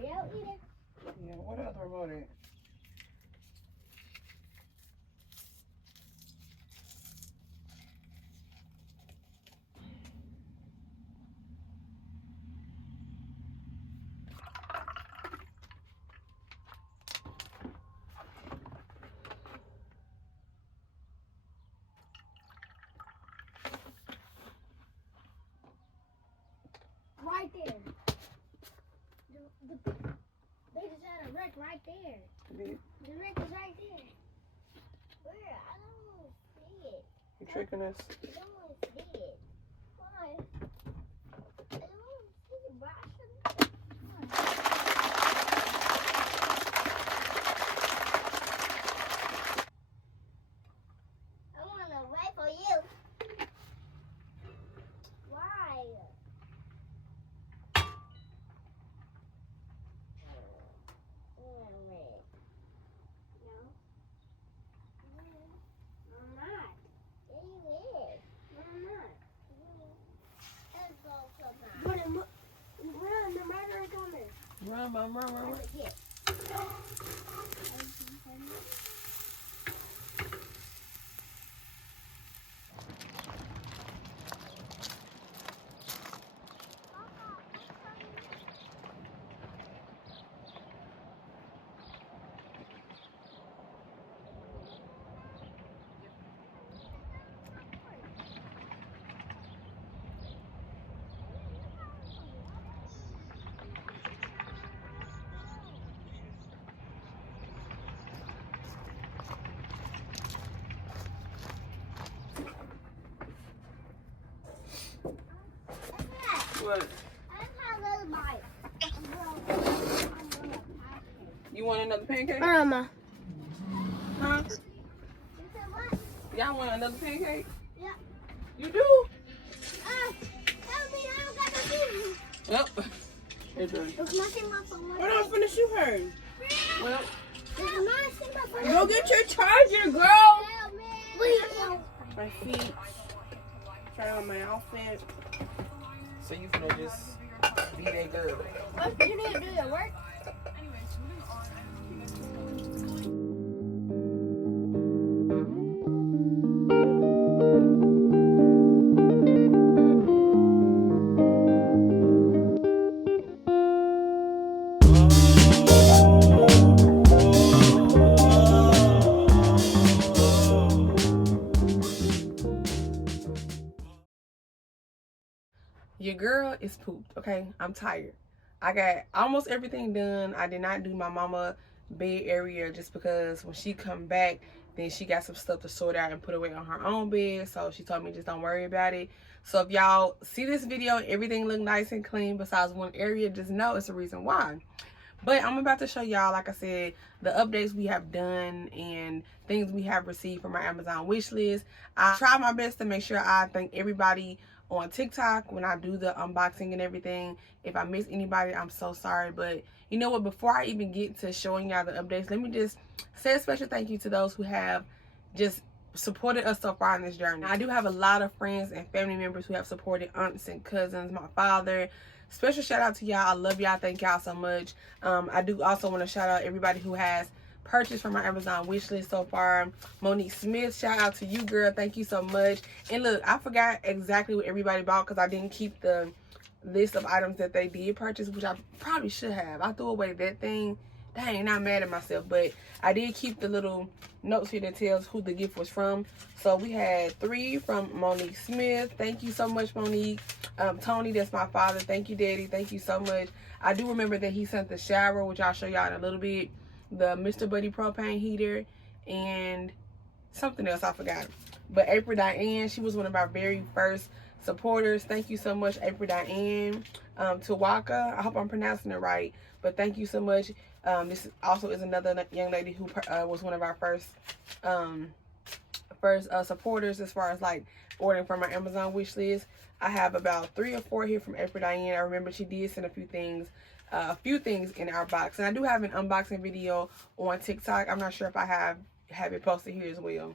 Yeah, what other remote is? Right there. They just had a wreck right there. The wreck is right there. Where? I don't want to see it. You tricking us? I don't want to see it. Why? I don't want to see it, but I shouldn't. I want to wait for you. Why? Run. What? You want another pancake? Mama. Huh? You said what? Y'all want another pancake? Yeah. You do? Help me, I don't got no shoes. Yep. It's right. Hold on, finna shoot her. Well, Go get your charger, girl. Help me. Please. My feet. Try on my outfit. so you finna just be that girl. What you need to do your work? Your girl is pooped, okay? I'm tired. I got almost everything done. I did not do my mama bed area just because when she come back, then she got some stuff to sort out and put away on her own bed. So she told me just don't worry about it. So if y'all see this video, everything look nice and clean besides one area, just know it's a reason why. But I'm about to show y'all, like I said, the updates we have done and things we have received from our Amazon wish list. I try my best to make sure I thank everybody on TikTok when I do the unboxing and everything. If I miss anybody, I'm so sorry. But you know what, before I even get to showing y'all the updates, let me just say a special thank you to those who have just supported us so far in this journey. I do have a lot of friends and family members who have supported, aunts and cousins, my father. Special shout out to y'all. I love y'all. Thank y'all so much. I do also want to shout out everybody who has purchased from my Amazon wish list so far. Monique Smith, shout out to you, girl. Thank you so much. And look, I forgot exactly what everybody bought because I didn't keep the list of items that they did purchase, which I probably should have. I threw away that thing. Dang, not mad at myself, but I did keep the little notes here that tells who the gift was from. So we had 3 from Monique Smith. Thank you so much, Monique. Tony, that's my father. Thank you, Daddy. Thank you so much. I do remember that he sent the shower, which I'll show y'all in a little bit. The Mr. Buddy propane heater and something else I forgot. But April Diane, she was one of our very first supporters. Thank you so much, April Diane. Tawaka, I hope I'm pronouncing it right, but thank you so much. This also is another young lady who was one of our first supporters as far as like ordering from our Amazon wish list. I have about 3 or 4 here from April Diane. I remember she did send a few things in our box, and I do have an unboxing video on TikTok. I'm not sure if I have it posted here as well,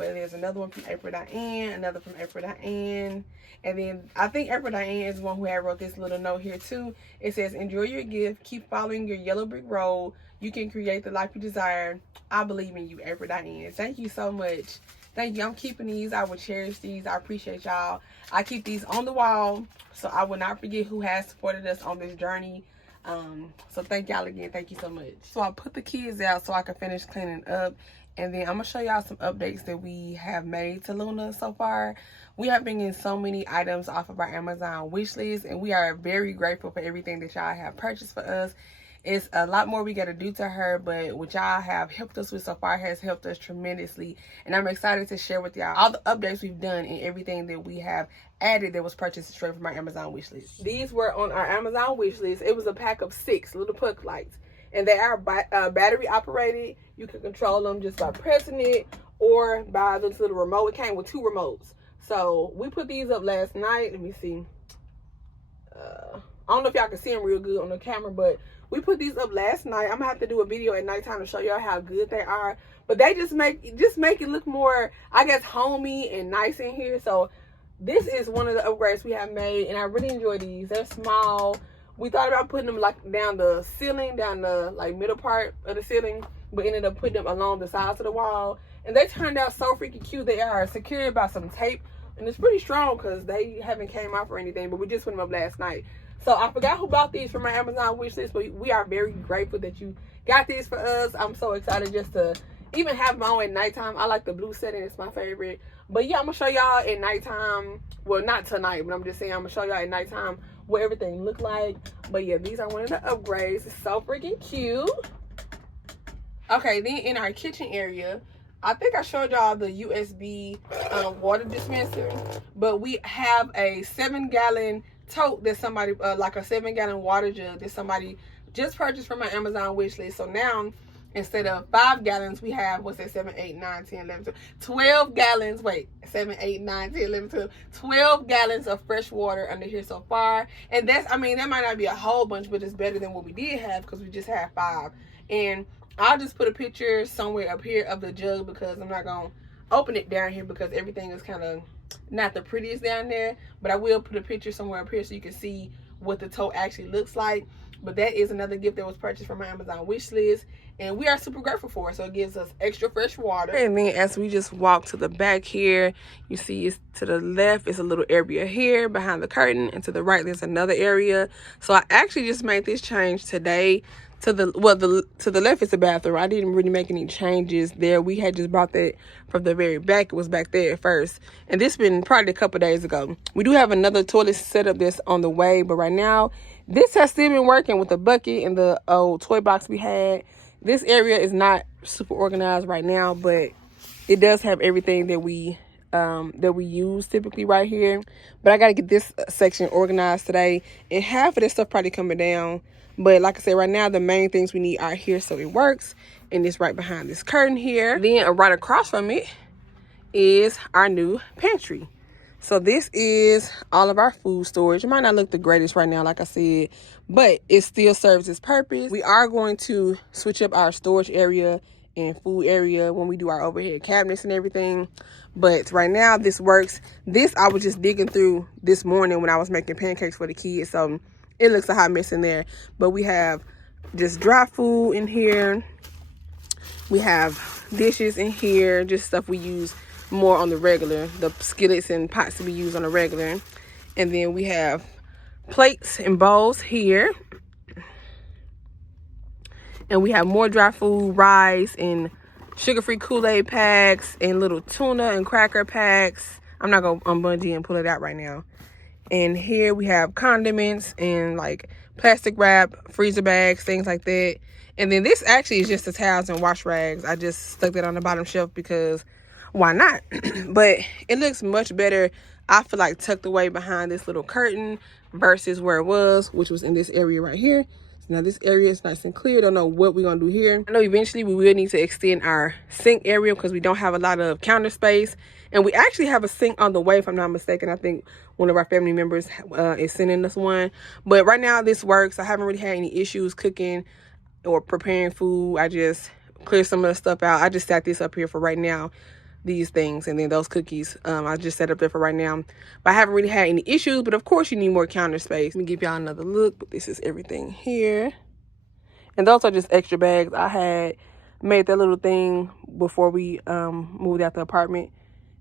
But there's another one from April Diane, another from April Diane. And then I think April Diane is the one who had wrote this little note here too. It says, enjoy your gift. Keep following your yellow brick road. You can create the life you desire. I believe in you, April Diane. Thank you so much. Thank you. I'm keeping these. I will cherish these. I appreciate y'all. I keep these on the wall so I will not forget who has supported us on this journey. So thank y'all again. Thank you so much. So I put the kids out so I can finish cleaning up. And then I'm going to show y'all some updates that we have made to Luna so far. We have been getting so many items off of our Amazon wish list. And we are very grateful for everything that y'all have purchased for us. It's a lot more we got to do to her, but what y'all have helped us with so far has helped us tremendously. And I'm excited to share with y'all all the updates we've done and everything that we have added that was purchased straight from our Amazon wish list. These were on our Amazon wish list. It was a pack of 6 little puck lights. And they are battery operated. You can control them just by pressing it or by this little remote. It came with 2 remotes. So we put these up last night. Let me see. I don't know if y'all can see them real good on the camera, but we put these up last night. I'm gonna have to do a video at nighttime to show y'all how good they are. But they just make it look more, I guess, homey and nice in here. So this is one of the upgrades we have made, and I really enjoy these. They're small. We thought about putting them like down the ceiling, down the like middle part of the ceiling, but ended up putting them along the sides of the wall. And they turned out so freaking cute. They are secured by some tape, and it's pretty strong because they haven't came off or anything, but we just put them up last night. So I forgot who bought these from my Amazon wish list, but we are very grateful that you got these for us. I'm so excited just to even have them on at nighttime. I like the blue setting. It's my favorite. But yeah, I'm going to show y'all at nighttime. Well, not tonight, but I'm just saying I'm going to show y'all at nighttime what everything look like. But yeah, these are one of the upgrades. It's so freaking cute. Okay, then in our kitchen area, I think I showed y'all the USB water dispenser, but we have a 7-gallon tote that somebody, like a 7-gallon water jug that somebody just purchased from my Amazon wish list. So now, instead of 5 gallons, we have, what's that, 7, 8, 9, 10, 11, 12, 12 gallons, wait, 7, 8, 9, 10, 11, 12, 12 gallons of fresh water under here so far. And that's, I mean, that might not be a whole bunch, but it's better than what we did have because we just had 5. And I'll just put a picture somewhere up here of the jug because I'm not going to open it down here because everything is kind of not the prettiest down there. But I will put a picture somewhere up here so you can see what the tote actually looks like. But that is another gift that was purchased from my Amazon wish list, and we are super grateful for it. So it gives us extra fresh water. And then as we just walk to the back here, you see it's to the left is a little area here behind the curtain, and to the right there's another area. So I actually just made this change today. To the left is the bathroom. I didn't really make any changes there. We had just brought that from the very back. It was back there at first, and this been probably a couple days ago. We do have another toilet setup that's on the way, but right now this has still been working with the bucket and the old toy box we had. This area is not super organized right now, but it does have everything that we use typically right here. But I got to get this section organized today, and half of this stuff probably coming down. But like I said, right now, the main things we need are here so it works. And it's right behind this curtain here. Then right across from it is our new pantry. So this is all of our food storage. It might not look the greatest right now, like I said, but it still serves its purpose. We are going to switch up our storage area and food area when we do our overhead cabinets and everything. But right now, this works. This I was just digging through this morning when I was making pancakes for the kids. So it looks a hot mess in there, but we have just dry food in here. We have dishes in here, just stuff we use more on the regular, the skillets and pots that we use on the regular. And then we have plates and bowls here. And we have more dry food, rice and sugar-free Kool-Aid packs and little tuna and cracker packs. I'm not going to unbungee and pull it out right now. And here we have condiments and like plastic wrap, freezer bags, things like that. And then this actually is just the towels and wash rags. I just stuck that on the bottom shelf because why not? But it looks much better, I feel like, tucked away behind this little curtain versus where it was, which was in this area right here. So now this area is nice and clear. Don't know what we're going to do here. I know eventually we will need to extend our sink area because we don't have a lot of counter space. And we actually have a sink on the way, if I'm not mistaken. I think one of our family members is sending us one. But right now this works. I haven't really had any issues cooking or preparing food. I just cleared some of the stuff out. I just sat this up here for right now these things. And then those cookies, I just set up there for right now. But I haven't really had any issues. But of course, you need more counter space. Let me give y'all another look. But this is everything here. And those are just extra bags. I had made that little thing before we moved out the apartment.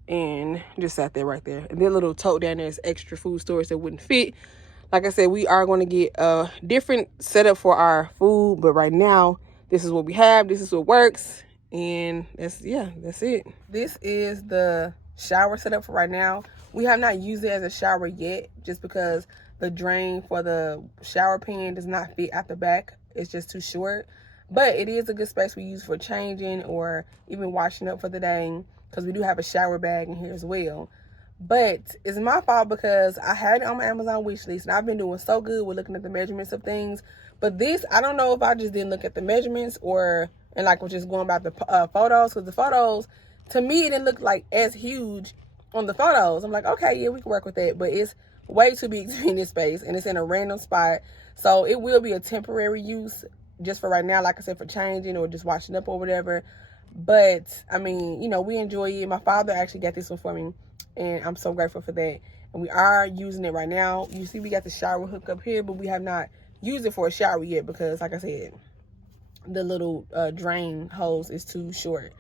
And just sat there right there. And then little tote down there is extra food storage that wouldn't fit. Like I said, we are going to get a different setup for our food. But right now, this is what we have. This is what works. And that's it. This is the shower setup for right now. We have not used it as a shower yet, just because the drain for the shower pan does not fit at the back. It's just too short. But it is a good space we use for changing or even washing up for the day, because we do have a shower bag in here as well. But it's my fault because I had it on my Amazon wish list, and I've been doing so good with looking at the measurements of things. But this, I don't know if I just didn't look at the measurements and like was just going about the photos, because the photos, to me, it didn't look like as huge on the photos. I'm like, okay, yeah, we can work with that. But it's way too big to be in this space, and it's in a random spot. So it will be a temporary use just for right now, like I said, for changing or just washing up or whatever. But, I mean, you know, we enjoy it. My father actually got this one for me, and I'm so grateful for that. And we are using it right now. You see, we got the shower hook up here, but we have not used it for a shower yet because, like I said, the little drain hose is too short.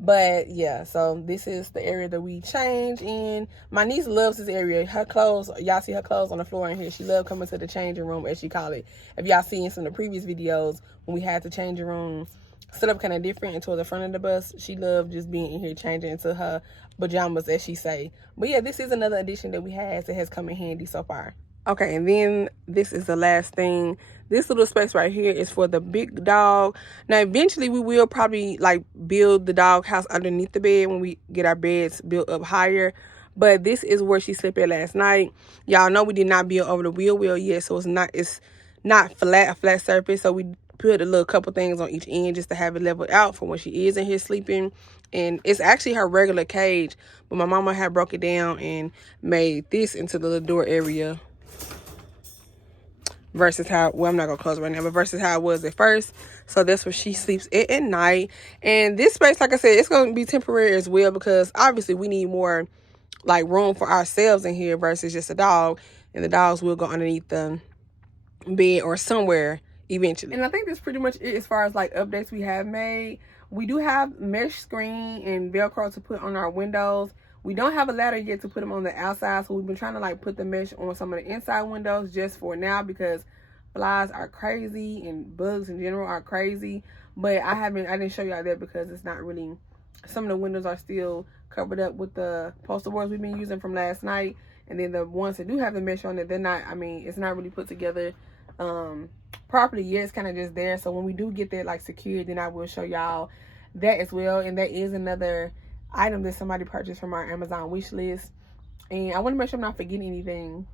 But, yeah, so this is the area that we change in. My niece loves this area. Her clothes, y'all see her clothes on the floor in here. She loves coming to the changing room, as she call it. If y'all seen some of the previous videos when we had the changing room set up kind of different and toward the front of the bus, she loved just being in here changing into her pajamas, as she say. But yeah, this is another addition that we have that has come in handy so far. Okay, and then this is the last thing. This little space right here is for the big dog. Now, eventually we will probably like build the dog house underneath the bed when we get our beds built up higher. But this is where she slept at last night. Y'all know we did not build over the wheel well yet, so it's not a flat surface. So we put a little couple things on each end just to have it leveled out for when she is in here sleeping. And it's actually her regular cage, but my mama had broke it down and made this into the little door area versus how, well, I'm not gonna close it right now, but versus how it was at first. So that's where she sleeps at night. And this space, like I said, it's gonna be temporary as well, because obviously we need more like room for ourselves in here versus just a dog. And the dogs will go underneath the bed or somewhere eventually. And I think that's pretty much it as far as like updates we have made. We do have mesh screen and Velcro to put on our windows. We don't have a ladder yet to put them on the outside, so we've been trying to like put the mesh on some of the inside windows just for now, because flies are crazy and bugs in general are crazy. But I didn't show y'all that because it's not really, some of the windows are still covered up with the poster boards we've been using from last night. And then the ones that do have the mesh on it, they're not, I mean, it's not really put together properly yet. It's kind of just there. So when we do get that like secured, then I will show y'all that as well. And that is another item that somebody purchased from our Amazon wish list. And I want to make sure I'm not forgetting anything.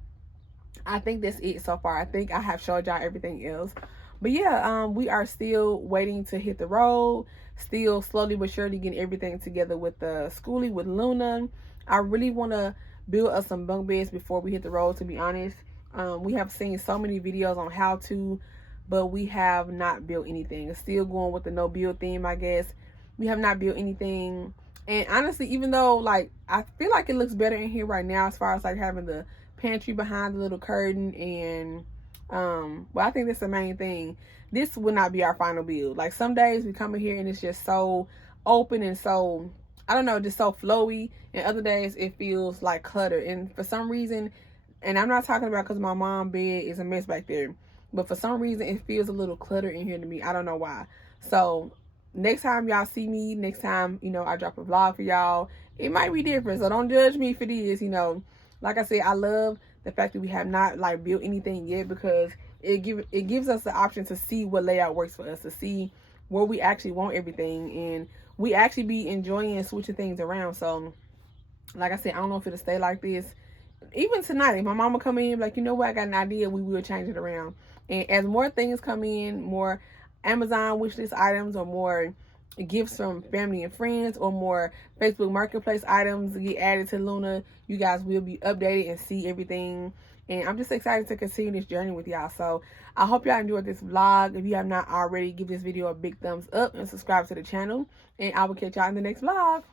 I think that's it so far. I think I have showed y'all everything else. But yeah, we are still waiting to hit the road. Still slowly but surely getting everything together with the Skoolie, with Luna. I really want to build us some bunk beds before we hit the road, to be honest. We have seen so many videos on how to, but we have not built anything. It's still going with the no build theme, I guess. We have not built anything. And honestly, even though like I feel like it looks better in here right now as far as like having the pantry behind the little curtain, and well, I think that's the main thing. This will not be our final build. Like some days we come in here and it's just so open and so, I don't know, just so flowy, and other days it feels like cluttered. And for some reason, and I'm not talking about because my mom's bed is a mess back there, but for some reason it feels a little cluttered in here to me. I don't know why. So next time y'all see me, next time, you know, I drop a vlog for y'all, it might be different. So don't judge me for this, you know. Like I said, I love the fact that we have not like built anything yet, because it gives us the option to see what layout works for us, to see where we actually want everything, and we actually be enjoying switching things around. So like I said, I don't know if it'll stay like this. Even tonight, if my mama come in like, you know what, I got an idea, we will change it around. And as more things come in, more Amazon wishlist items, or more gifts from family and friends, or more Facebook Marketplace items get added to Luna, you guys will be updated and see everything. And I'm just excited to continue this journey with y'all. So I hope y'all enjoyed this vlog. If you have not already, give this video a big thumbs up and subscribe to the channel. And I will catch y'all in the next vlog.